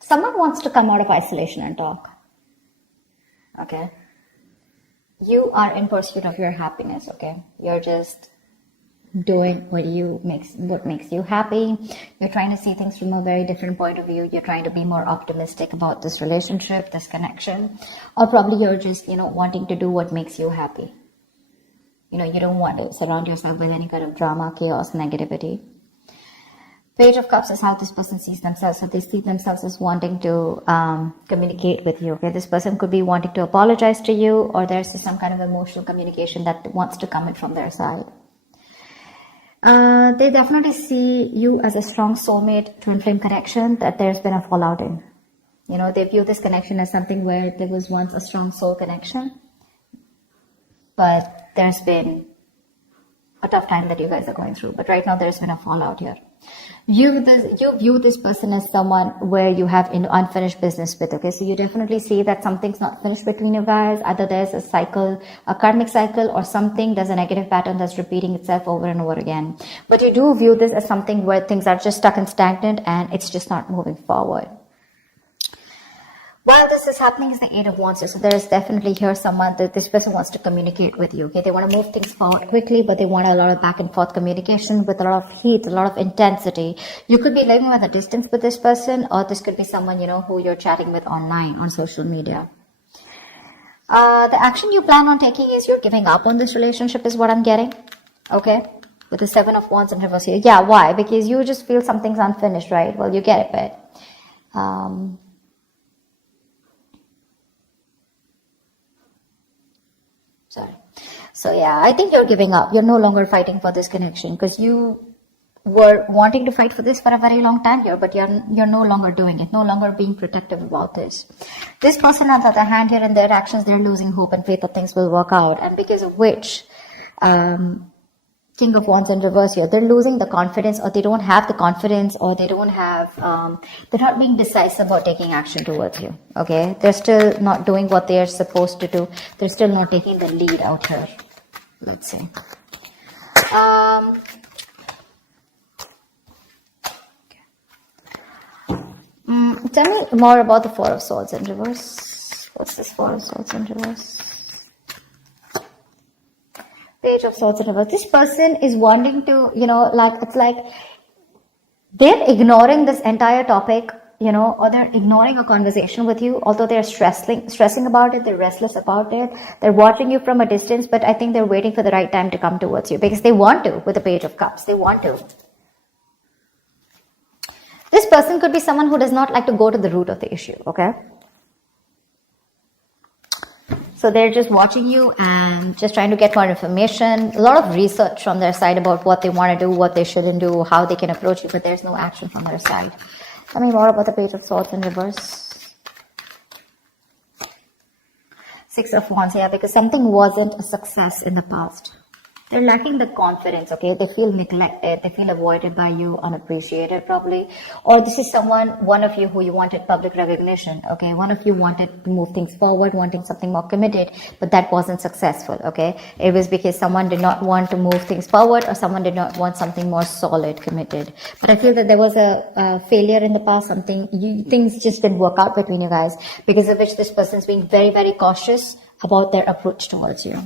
Someone wants to come out of isolation and talk. Okay. You are in pursuit of your happiness. Okay. You're just doing what makes you happy. You're trying to see things from a very different point of view. You're trying to be more optimistic about this relationship, this connection, or probably you're just, wanting to do what makes you happy. You don't want to surround yourself with any kind of drama, chaos, negativity. Page of Cups is how this person sees themselves. So they see themselves as wanting to communicate with you. Okay, this person could be wanting to apologize to you, or there's some kind of emotional communication that wants to come in from their side. They definitely see you as a strong soulmate, twin flame connection that there's been a fallout in. They view this connection as something where there was once a strong soul connection, but there's been a tough time that you guys are going through. But right now there's been a fallout here. You view this person as someone where you have unfinished business with. Okay, so you definitely see that something's not finished between you guys. Either there's a cycle, a karmic cycle, or something, there's a negative pattern that's repeating itself over and over again. But you do view this as something where things are just stuck and stagnant and it's just not moving forward. While this is happening is the Eight of Wands. So there is definitely here someone that this person wants to communicate with you. Okay, they want to move things forward quickly, but they want a lot of back and forth communication with a lot of heat, a lot of intensity. You could be living at a distance with this person, or this could be someone, who you're chatting with online on social media. The action you plan on taking is you're giving up on this relationship is what I'm getting. Okay, with the Seven of Wands in reverse here. Yeah, why? Because you just feel something's unfinished, right? Well, you get it, but sorry. So yeah, I think you're giving up. You're no longer fighting for this connection because you were wanting to fight for this for a very long time here, but you're no longer doing it, no longer being protective about this. This person, on the other hand, here in their actions, they're losing hope and faith that things will work out, and because of which, King of Wands in reverse here, they're losing the confidence, or they don't have the confidence, or they don't have, they're not being decisive about taking action towards you. Okay, they're still not doing what they are supposed to do. They're still not taking the lead out here. Let's see. Tell me more about the Four of Swords in reverse. What's this Four of Swords in reverse? Page of Swords in reverse. This person is wanting to, it's like they're ignoring this entire topic, or they're ignoring a conversation with you, although they're stressing about it, they're restless about it, they're watching you from a distance, but I think they're waiting for the right time to come towards you because they want to with the Page of Cups. They want to. This person could be someone who does not like to go to the root of the issue, okay? So they're just watching you and just trying to get more information. A lot of research from their side about what they want to do, what they shouldn't do, how they can approach you, but there's no action from their side. Tell me more about the Page of Swords in reverse. Six of Wands, yeah, because something wasn't a success in the past. They're lacking the confidence, okay? They feel neglected. They feel avoided by you, unappreciated probably. Or this is one of you who you wanted public recognition, okay? One of you wanted to move things forward, wanting something more committed, but that wasn't successful, okay? It was because someone did not want to move things forward, or someone did not want something more solid, committed. But I feel that there was a failure in the past, things just didn't work out between you guys, because of which this person is being very, very cautious about their approach towards you.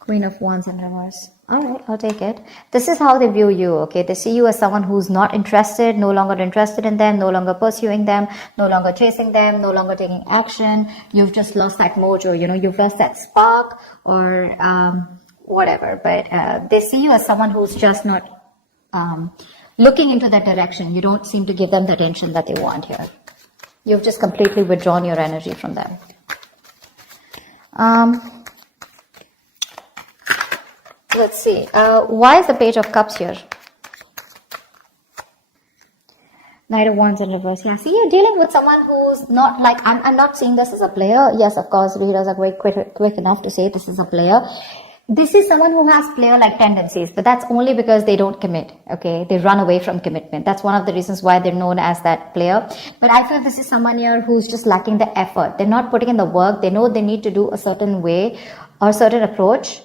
Queen of Wands in reverse. Alright, I'll take it. This is how they view you, okay? They see you as someone who's not interested, no longer interested in them, no longer pursuing them, no longer chasing them, no longer taking action. You've just lost that mojo, you've lost that spark or whatever. But they see you as someone who's just not looking into that direction. You don't seem to give them the attention that they want here. You've just completely withdrawn your energy from them. Let's see. Why is the Page of Cups here? Knight of Wands in reverse. Yeah, see, you're dealing with someone who's not like, I'm not seeing this as a player. Yes, of course, readers are quick enough to say this is a player. This is someone who has player-like tendencies, but that's only because they don't commit, okay? They run away from commitment. That's one of the reasons why they're known as that player. But I feel this is someone here who's just lacking the effort. They're not putting in the work. They know they need to do a certain way or certain approach,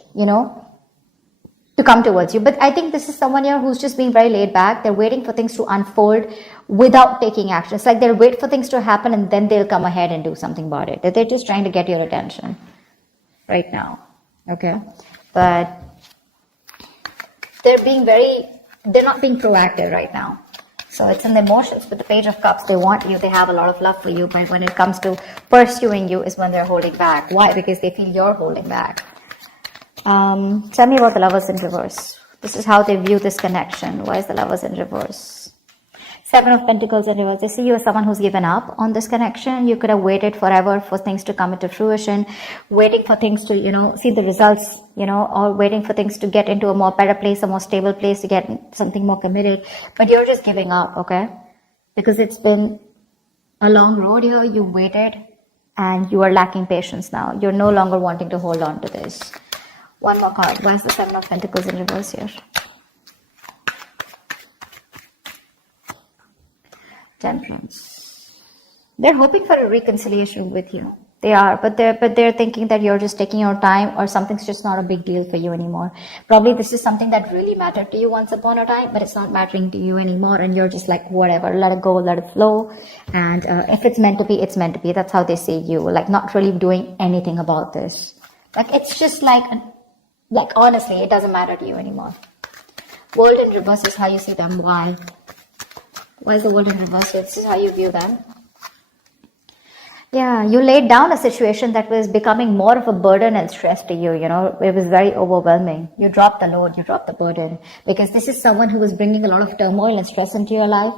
to come towards you. But I think this is someone here who's just being very laid back. They're waiting for things to unfold without taking action. It's like they'll wait for things to happen and then they'll come ahead and do something about it. They're just trying to get your attention right now. Okay. But they're not being proactive right now. So it's in the emotions. With the Page of Cups, they want you, they have a lot of love for you, but when it comes to pursuing you is when they're holding back. Why? Because they feel you're holding back. Tell me about the Lovers in reverse. This is how they view this connection. Why is the Lovers in reverse? Seven of Pentacles in reverse. They see you as someone who's given up on this connection. You could have waited forever for things to come into fruition, waiting for things to, see the results, or waiting for things to get into a more better place, a more stable place, to get something more committed. But you're just giving up, okay? Because it's been a long road here. You waited and you are lacking patience now. You're no longer wanting to hold on to this. One more card. Why is the Seven of Pentacles in reverse here? Temperance. They're hoping for a reconciliation with you. They are, but they're thinking that you're just taking your time, or something's just not a big deal for you anymore. Probably this is something that really mattered to you once upon a time, but it's not mattering to you anymore, and you're just like, whatever, let it go, let it flow. And if it's meant to be, it's meant to be. That's how they see you, like not really doing anything about this. Like it's just like honestly, it doesn't matter to you anymore. World in reverse is how you see them. Why? Why is the World in reverse? This is how you view them. Yeah, you laid down a situation that was becoming more of a burden and stress to you, It was very overwhelming. You dropped the load, you dropped the burden. Because this is someone who was bringing a lot of turmoil and stress into your life.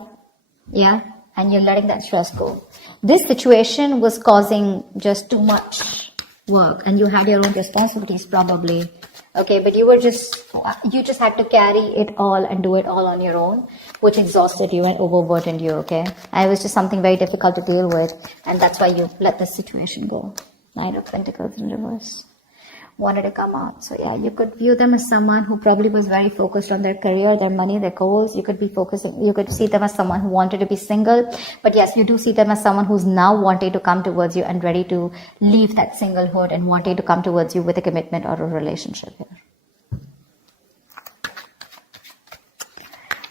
Yeah, and you're letting that stress go. This situation was causing just too much work, and you had your own responsibilities probably. Okay, but you just had to carry it all and do it all on your own, which exhausted you and overburdened you, okay? And it was just something very difficult to deal with, and that's why you let this situation go. Nine of Pentacles in reverse. Wanted to come out. So yeah, you could view them as someone who probably was very focused on their career, their money, their goals. You could see them as someone who wanted to be single. But yes, you do see them as someone who's now wanting to come towards you and ready to leave that singlehood and wanting to come towards you with a commitment or a relationship here.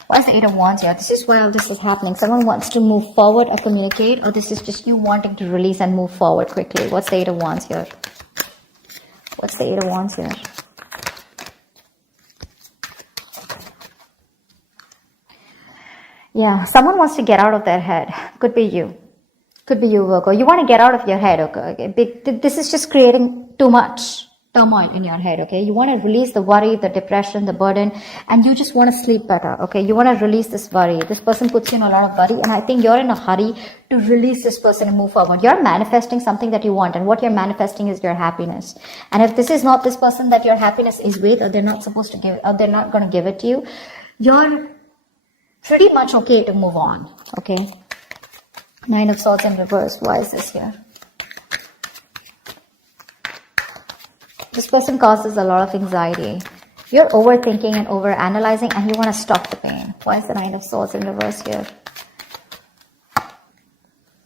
Why is the Eight of Wands here? This is why all this is happening. Someone wants to move forward or communicate, or this is just you wanting to release and move forward quickly. What's the Eight of Wands here? What's the Eight of Wands here? Yeah, someone wants to get out of their head. Could be you. Could be you, Virgo. You want to get out of your head, okay? This is just creating too much turmoil in your head, okay? You want to release the worry, the depression, the burden, and you just want to sleep better, okay? You want to release this worry. This person puts you in a lot of worry, and I think you're in a hurry to release this person and move forward. You're manifesting something that you want, and what you're manifesting is your happiness. And if this is not this person that your happiness is with, or they're not supposed to give, or they're not going to give it to you, you're pretty much okay to move on, okay? Nine of Swords in reverse. Why is this here? This person causes a lot of anxiety. You're overthinking and overanalyzing, and you want to stop the pain. Why is the Nine of Swords in reverse here?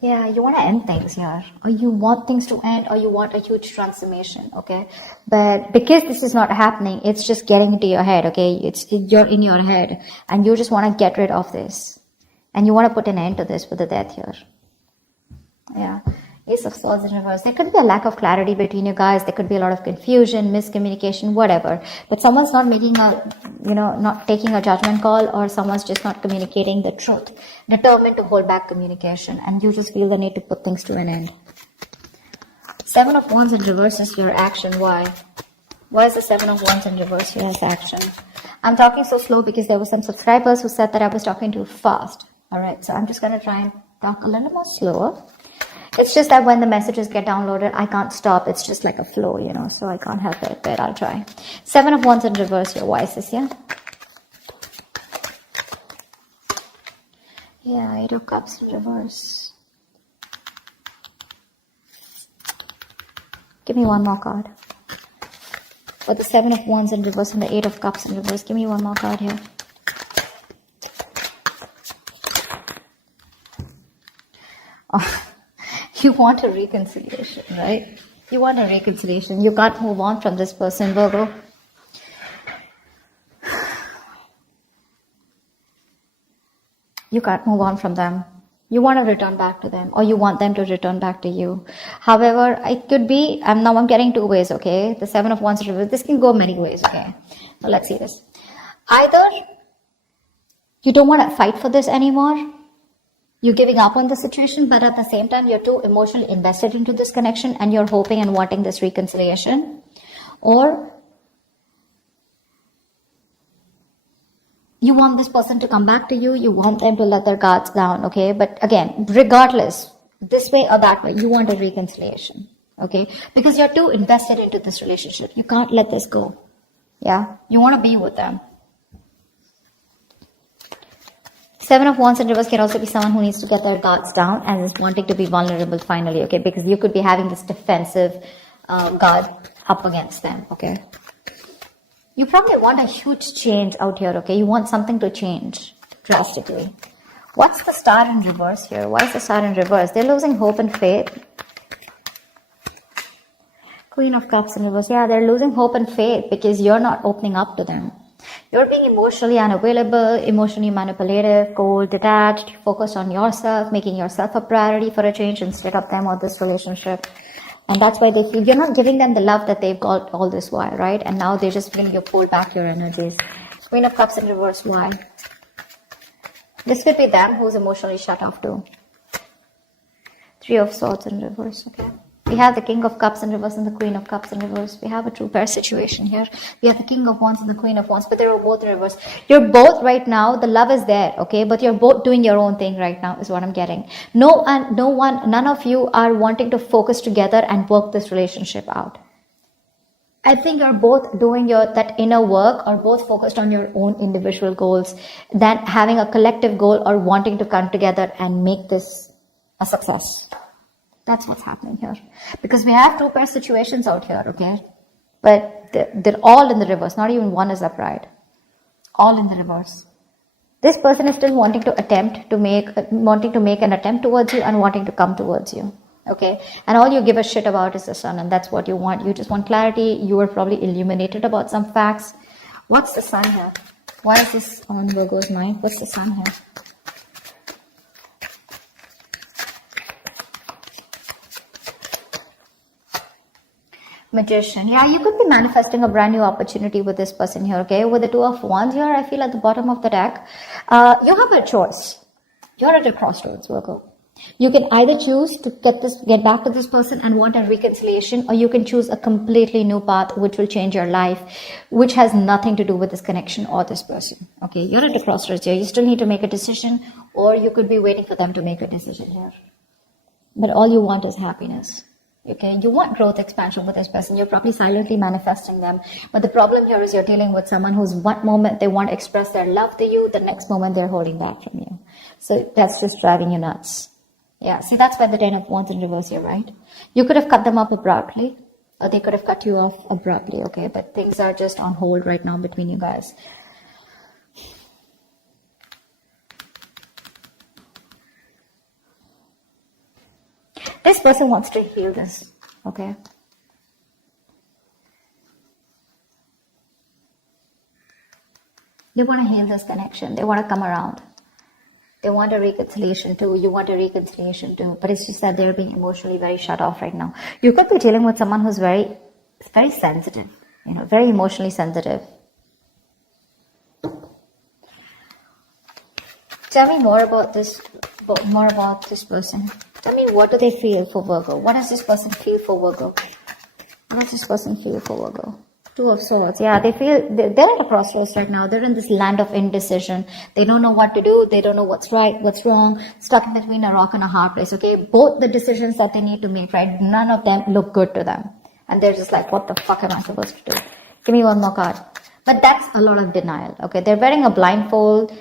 Yeah, you want to end things here. Or you want things to end, or you want a huge transformation, okay? But because this is not happening, it's just getting into your head, okay? You're in your head, and you just want to get rid of this. And you want to put an end to this with the Death here. Yeah. Ace of Swords in reverse. There could be a lack of clarity between you guys. There could be a lot of confusion, miscommunication, whatever. But someone's not making not taking a judgment call, or someone's just not communicating the truth. Determined to hold back communication, and you just feel the need to put things to an end. Seven of Wands in reverse is your action. Why? Why is the Seven of Wands in reverse here as action? I'm talking so slow because there were some subscribers who said that I was talking too fast. Alright, so I'm just going to try and talk a little more slower. It's just that when the messages get downloaded, I can't stop. It's just like a flow, so I can't help it, but I'll try. Seven of Wands in reverse here. Why is this here? Yeah, Eight of Cups in reverse. Give me one more card. For the Seven of Wands in reverse and the Eight of Cups in reverse, give me one more card here. Oh. You want a reconciliation, right? You want a reconciliation. You can't move on from this person, Virgo. You can't move on from them. You want to return back to them, or you want them to return back to you. However, it could be, now I'm getting two ways, okay? The Seven of Wands reverse. This can go many ways, okay? So let's see this. Either you don't want to fight for this anymore. You're giving up on the situation, but at the same time, you're too emotionally invested into this connection and you're hoping and wanting this reconciliation. Or you want this person to come back to you, you want them to let their guards down, okay? But again, regardless, this way or that way, you want a reconciliation, okay? Because you're too invested into this relationship. You can't let this go, yeah? You want to be with them. Seven of Wands in reverse can also be someone who needs to get their guards down and is wanting to be vulnerable finally, okay? Because you could be having this defensive guard up against them, okay? You probably want a huge change out here, okay? You want something to change drastically. What's the Star in reverse here? Why is the Star in reverse? They're losing hope and faith. Queen of Cups in reverse. Yeah, they're losing hope and faith because you're not opening up to them. You're being emotionally unavailable, emotionally manipulative, cold, detached, focused on yourself, making yourself a priority for a change instead of them or this relationship. And that's why they feel you're not giving them the love that they've got all this while, right? And now they just feel you pull back your energies. Queen of Cups in reverse, why? This could be them who's emotionally shut off too. Three of Swords in reverse, okay? We have the King of Cups in reverse and the Queen of Cups in reverse. We have a true pair situation here. We have the King of Wands and the Queen of Wands, but they're both in reverse. You're both right now, the love is there, okay? But you're both doing your own thing right now is what I'm getting. None of you are wanting to focus together and work this relationship out. I think you're both doing that inner work or both focused on your own individual goals than having a collective goal or wanting to come together and make this a success. That's what's happening here. Because we have two pair situations out here, okay? But they're all in the reverse. Not even one is upright. All in the reverse. This person is still wanting to make an attempt towards you and wanting to come towards you. Okay? And all you give a shit about is the Sun, and that's what you want. You just want clarity. You are probably illuminated about some facts. What's the Sun here? Why is this on Virgo's mind? What's the Sun here? Magician. Yeah, you could be manifesting a brand new opportunity with this person here, okay? With the Two of Wands here, I feel at the bottom of the deck, you have a choice. You're at a crossroads, Virgo. You can either choose to get back to this person and want a reconciliation, or you can choose a completely new path which will change your life, which has nothing to do with this connection or this person. Okay, you're at a crossroads here. You still need to make a decision, or you could be waiting for them to make a decision here. But all you want is happiness. Okay, you want growth, expansion with this person. You're probably silently manifesting them. But the problem here is you're dealing with someone who's one moment they want to express their love to you, the next moment they're holding back from you. So that's just driving you nuts. Yeah, see, that's why the Ten of Wands in reverse here, right? You could have cut them up abruptly, or they could have cut you off abruptly, okay? But things are just on hold right now between you guys. This person wants to heal this, okay? They want to heal this connection. They want to come around. They want a reconciliation too. You want a reconciliation too. But it's just that they're being emotionally very shut off right now. You could be dealing with someone who's very sensitive, very emotionally sensitive. Tell me more about this person. Tell me, what do they feel for Virgo? What does this person feel for Virgo? What does this person feel for Virgo? Two of Swords. Yeah, they're at a crossroads right now. They're in this land of indecision. They don't know what to do. They don't know what's right, what's wrong. Stuck in between a rock and a hard place, okay? Both the decisions that they need to make, right? None of them look good to them. And they're just like, what the fuck am I supposed to do? Give me one more card. But that's a lot of denial, okay? They're wearing a blindfold,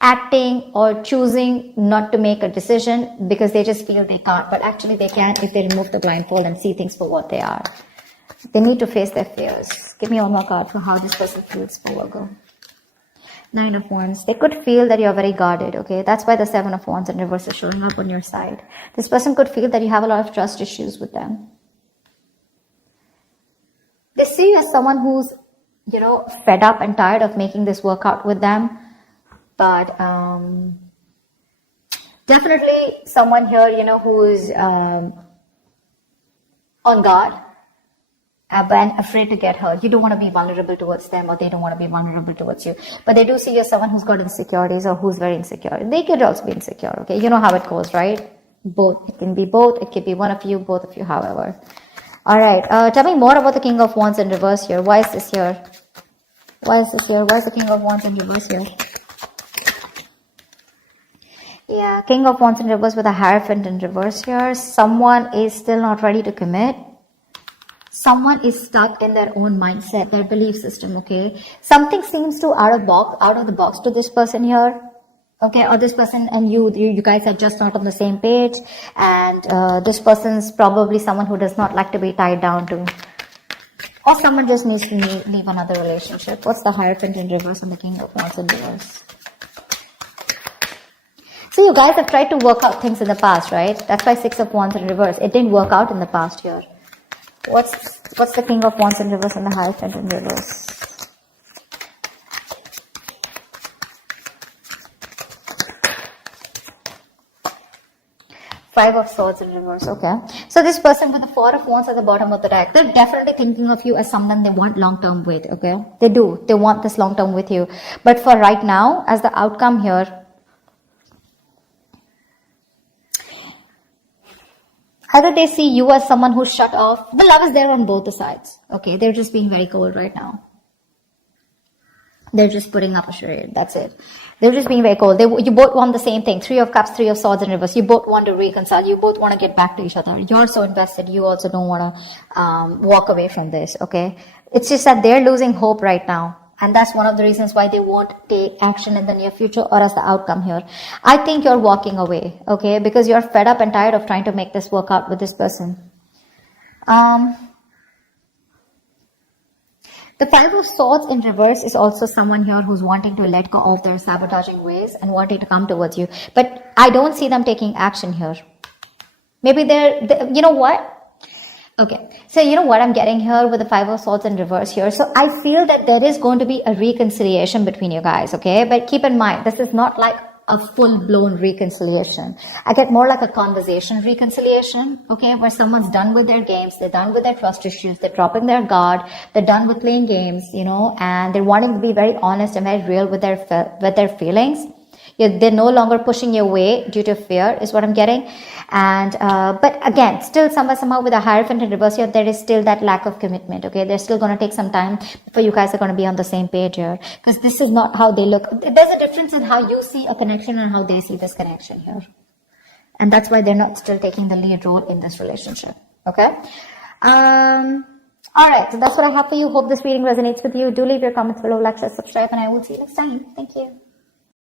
acting or choosing not to make a decision because they just feel they can't. But actually they can if they remove the blindfold and see things for what they are. They need to face their fears. Give me one more card for how this person feels for Virgo. Nine of Wands. They could feel that you're very guarded, okay? That's why the Seven of Wands in reverse is showing up on your side. This person could feel that you have a lot of trust issues with them. They see you as someone who's, fed up and tired of making this work out with them. But Definitely someone here, you know, who's on guard, but afraid to get hurt. You don't want to be vulnerable towards them, or they don't want to be vulnerable towards you. But they do see you as someone who's got insecurities or who's very insecure. They could also be insecure, okay? You know how it goes, right? Both. It can be both. It could be one of you, both of you, however. All right. Tell me more about the King of Wands in reverse here. Why is this here? Why is this here? Why is the King of Wands in reverse here? Yeah, King of Wands in reverse with a Hierophant in reverse here. Someone is still not ready to commit. Someone is stuck in their own mindset, their belief system, okay? Something seems to out of the box to this person here, okay? Or this person and you guys are just not on the same page, and this person's probably someone who does not like to be tied down to, or someone just needs to leave another relationship. What's the Hierophant in reverse and the King of Wands in reverse? So you guys have tried to work out things in the past, right? That's why Six of Wands in reverse. It didn't work out in the past here. What's the King of Wands in reverse and the Hierophant in reverse? Five of Swords in reverse, okay. So this person with the Four of Wands at the bottom of the deck, they're definitely thinking of you as someone they want long-term with, okay. They do. They want this long-term with you. But for right now, as the outcome here, either they see you as someone who's shut off. The love is there on both the sides. Okay, they're just being very cold right now. They're just putting up a charade. That's it. They're just being very cold. You both want the same thing. Three of Cups, Three of Swords in reverse. You both want to reconcile. You both want to get back to each other. You're so invested. You also don't want to walk away from this. Okay, it's just that they're losing hope right now. And that's one of the reasons why they won't take action in the near future or as the outcome here. I think you're walking away, okay? Because you're fed up and tired of trying to make this work out with this person. The Five of Swords in reverse is also someone here who's wanting to let go of their sabotaging ways and wanting to come towards you. But I don't see them taking action here. Maybe you know what? Okay, so you know what I'm getting here with the Five of Swords in reverse here. So I feel that there is going to be a reconciliation between you guys, okay? But keep in mind, this is not like a full-blown reconciliation. I get more like a conversation reconciliation, okay? Where someone's done with their games, they're done with their trust issues, they're dropping their guard, they're done with playing games, you know, and they're wanting to be very honest and very real with their feelings. They're no longer pushing you away due to fear, is what I'm getting. And but again, still somehow with a Hierophant in reverse here, there is still that lack of commitment, okay? They're still going to take some time before you guys are going to be on the same page here, because this is not how they look. There's a difference in how you see a connection and how they see this connection here. And that's why they're not still taking the lead role in this relationship, okay? All right, so that's what I have for you. Hope this reading resonates with you. Do leave your comments below, like, share, subscribe, and I will see you next time. Thank you.